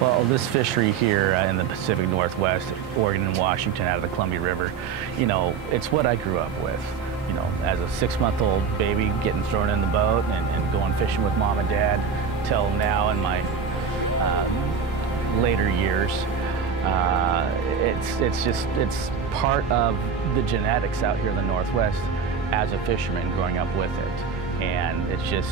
Well, this fishery here in the Pacific Northwest, Oregon and Washington, out of the Columbia River, you know, it's what I grew up with. You know, as a 6-month-old baby getting thrown in the boat and going fishing with mom and dad till now in my later years. It's part of the genetics out here in the Northwest as a fisherman growing up with it. And it's just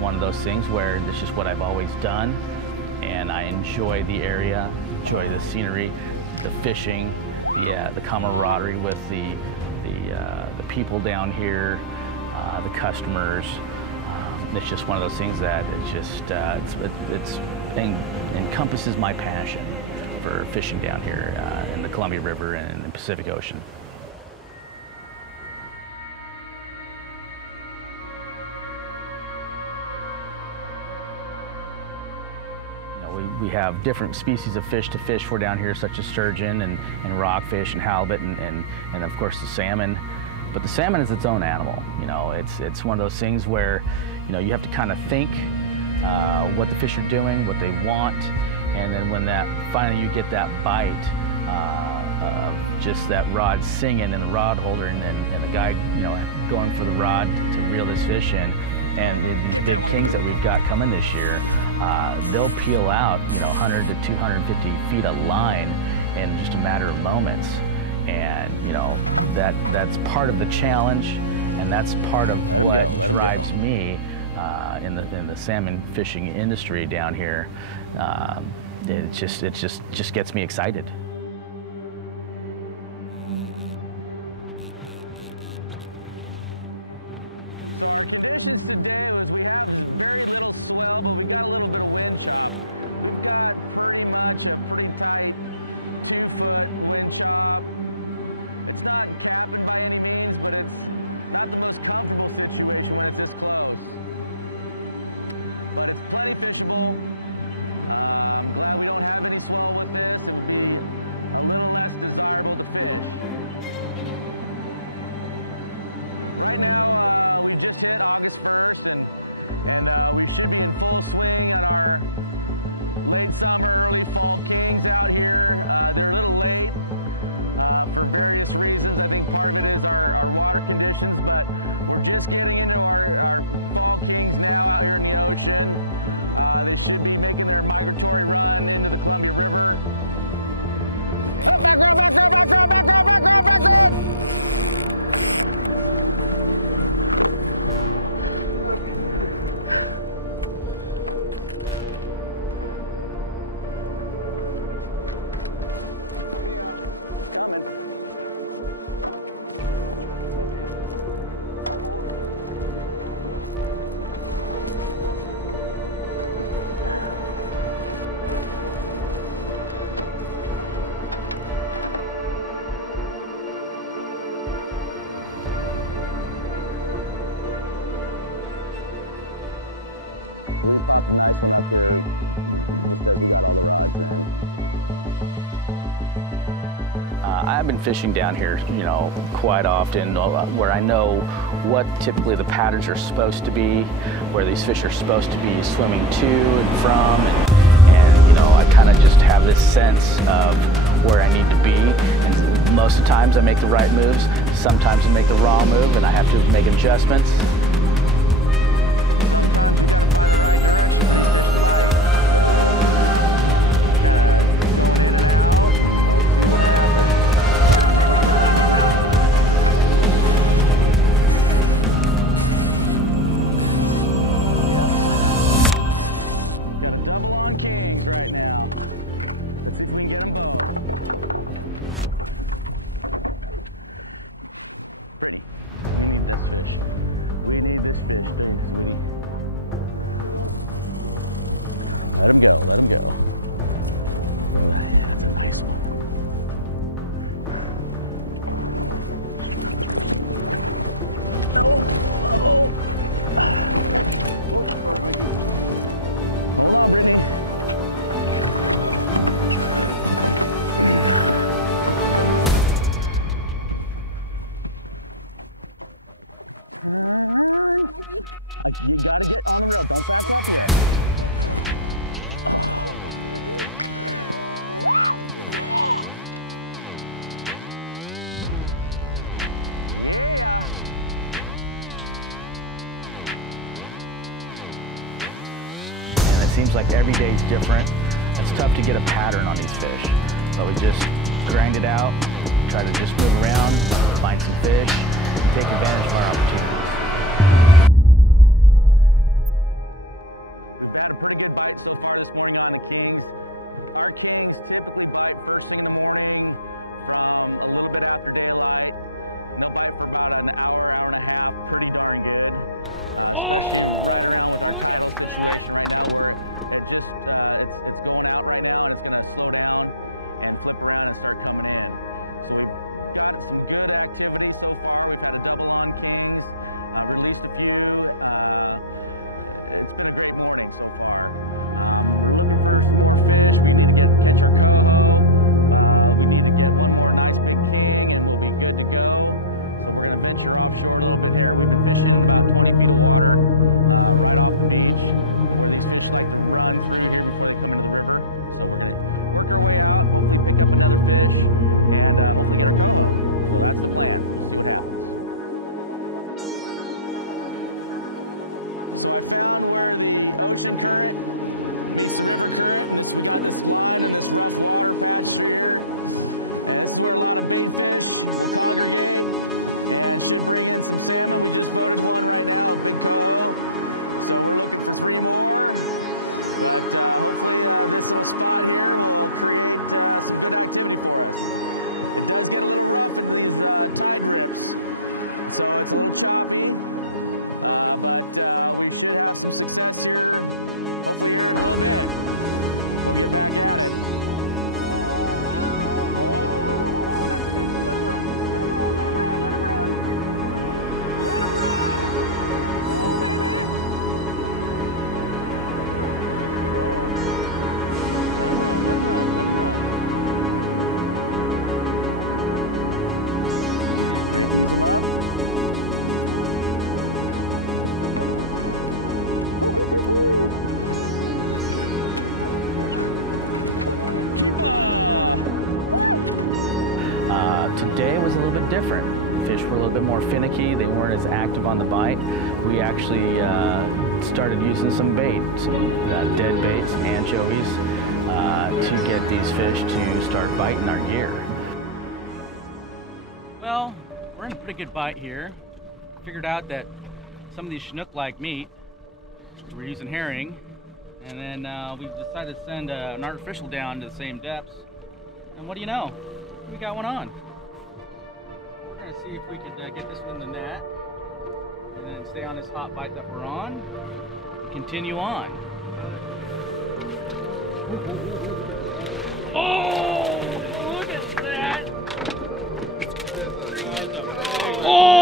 one of those things where it's just what I've always done. And I enjoy the area, enjoy the scenery, the fishing, the camaraderie with the people down here, the customers. It's just one of those things that it's just it encompasses my passion for fishing down here in the Columbia River and the Pacific Ocean. We have different species of fish to fish for down here, such as sturgeon and rockfish and halibut and of course the salmon. But the salmon is its own animal. You know, it's one of those things where, you know, you have to kind of think what the fish are doing, what they want, and then when finally you get that bite of just that rod singing in the rod holder and the guy, you know, going for the rod to reel this fish in. And these big kings that we've got coming this year, they'll peel out, you know, 100 to 250 feet of line in just a matter of moments. And, you know, that's part of the challenge, and that's part of what drives me in the salmon fishing industry down here. It just gets me excited. I've been fishing down here, you know, quite often, where I know what typically the patterns are supposed to be, where these fish are supposed to be swimming to and from, and you know, I kind of just have this sense of where I need to be. And most of the times I make the right moves, sometimes I make the wrong move, and I have to make adjustments. seems like every day is different. It's tough to get a pattern on these fish. So we just grind it out, try to just move around, find some fish, take advantage of our opportunities. Oh, look at that! Today was a little bit different. Fish were a little bit more finicky. They weren't as active on the bite. We actually started using some bait, some dead bait, some anchovies, to get these fish to start biting our gear. Well, we're in a pretty good bite here. Figured out that some of these chinook like meat. We're using herring, and then we decided to send an artificial down to the same depths. And what do you know? We got one on. We're gonna see if we could get this one in the net, and then stay on this hot bite that we're on, and continue on. Oh, look at that! Oh!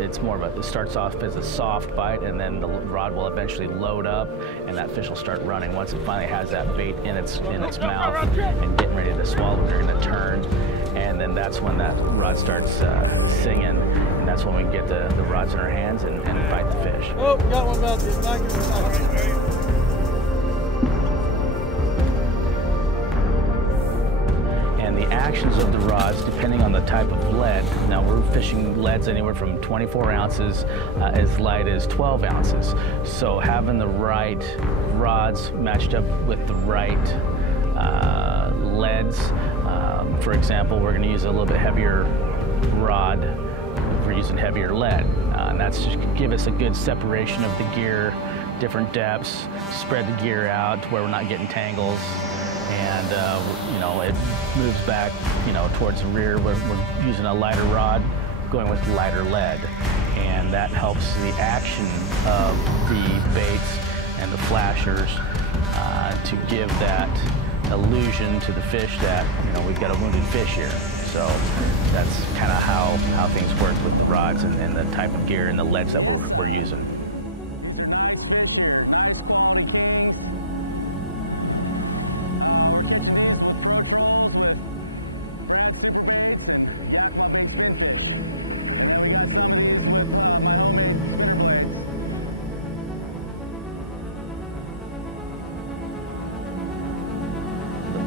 It's more of a, it starts off as a soft bite, and then the rod will eventually load up, and that fish will start running. Once it finally has that bait in its mouth and getting ready to swallow, they're going to turn, and then that's when that rod starts singing, and that's when we get the rods in our hands and bite the fish. Oh, got one about this. And the actions of the rods, depending on the type of lead. Now we're fishing leads anywhere from 24 ounces as light as 12 ounces. So having the right rods matched up with the right leads. For example, we're going to use a little bit heavier rod. We're using heavier lead. And that's just to give us a good separation of the gear, different depths, spread the gear out to where we're not getting tangles. And you know, it moves back, you know, towards the rear. We're using a lighter rod, going with lighter lead, and that helps the action of the baits and the flashers to give that illusion to the fish that, you know, we've got a wounded fish here. So that's kind of how things work with the rods and the type of gear and the leads that we're using.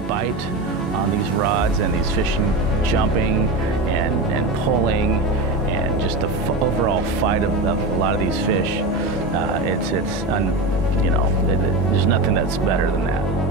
Bite on these rods and these fish jumping and pulling, and just the overall fight of a lot of these fish. There's nothing that's better than that.